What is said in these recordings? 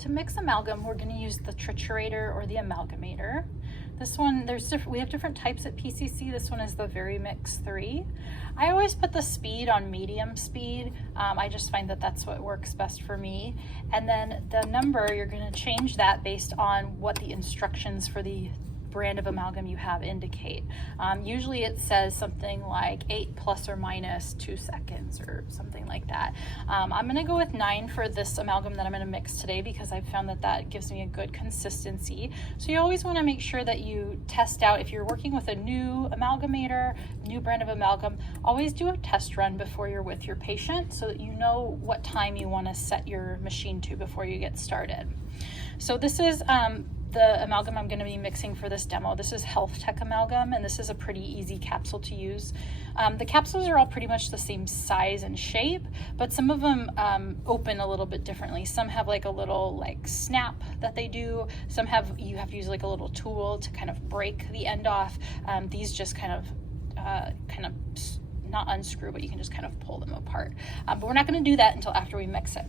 To mix amalgam, we're going to use the triturator or the amalgamator. This one, we have different types at PCC. This one is the VariMix 3. I always put the speed on medium speed. I just find that that's what works best for me. And then the number, you're going to change that based on what the instructions for the brand of amalgam you have indicate. Usually it says something like 8 plus or minus 2 seconds or something like that. I'm going to go with 9 for this amalgam that I'm going to mix today because I've found that that gives me a good consistency. So you always want to make sure that you test out, if you're working with a new amalgamator, new brand of amalgam, always do a test run before you're with your patient so that you know what time you want to set your machine to before you get started. So this is the amalgam I'm going to be mixing for this demo. This is Health Tech amalgam, and this is a pretty easy capsule to use. The capsules are all pretty much the same size and shape, but some of them open a little bit differently. Some have like a little snap that they do. Some have, you have to use like a little tool to kind of break the end off. These just kind of not unscrew, but you can just kind of pull them apart. But we're not going to do that until after we mix it.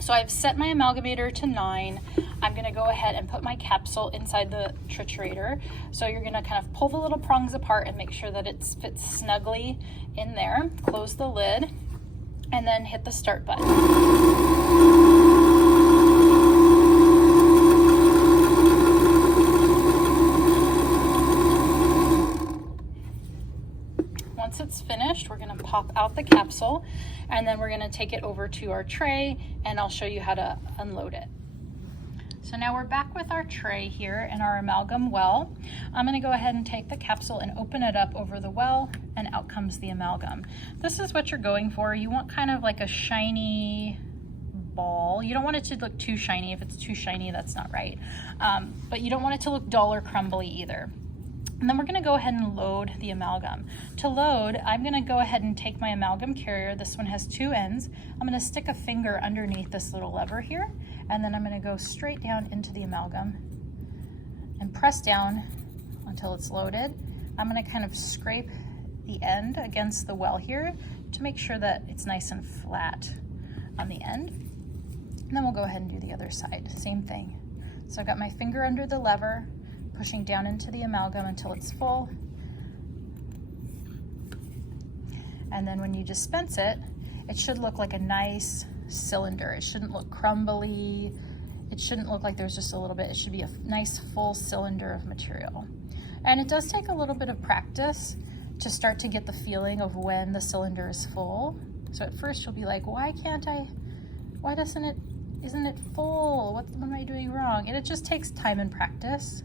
So I've set my amalgamator to 9. I'm going to go ahead and put my capsule inside the triturator. So you're going to kind of pull the little prongs apart and make sure that it fits snugly in there. Close the lid and then hit the start button. Once it's finished, we're going to pop out the capsule and then we're going to take it over to our tray and I'll show you how to unload it. So now we're back with our tray here in our amalgam well. I'm going to go ahead and take the capsule and open it up over the well, and out comes the amalgam. This is what you're going for. You want kind of like a shiny ball. You don't want it to look too shiny. If it's too shiny, that's not right. But you don't want it to look dull or crumbly either. And then we're going to go ahead and load the amalgam. To load, I'm going to go ahead and take my amalgam carrier. This one has 2 ends. I'm going to stick a finger underneath this little lever here, and then I'm going to go straight down into the amalgam and press down until it's loaded. I'm going to kind of scrape the end against the well here to make sure that it's nice and flat on the end. And then we'll go ahead and do the other side. Same thing. So I've got my finger under the lever, pushing down into the amalgam until it's full. And then when you dispense it, it should look like a nice cylinder. It shouldn't look crumbly. It shouldn't look like there's just a little bit. It should be a nice full cylinder of material. And it does take a little bit of practice to start to get the feeling of when the cylinder is full. So at first you'll be like, why isn't it full? What am I doing wrong? And it just takes time and practice.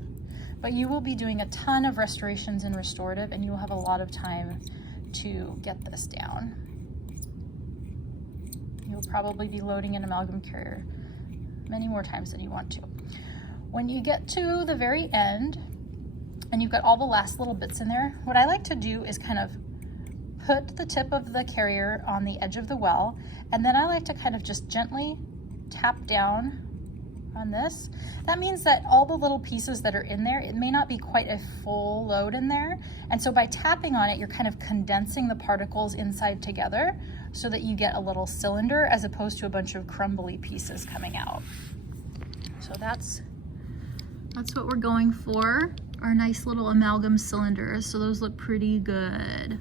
But you will be doing a ton of restorations in restorative, and you will have a lot of time to get this down. You'll probably be loading an amalgam carrier many more times than you want to. When you get to the very end, and you've got all the last little bits in there, what I like to do is kind of put the tip of the carrier on the edge of the well, and then I like to kind of just gently tap down on this. That means that all the little pieces that are in there, it may not be quite a full load in there. And so by tapping on it, you're kind of condensing the particles inside together so that you get a little cylinder as opposed to a bunch of crumbly pieces coming out. So that's what we're going for, our nice little amalgam cylinders. So those look pretty good.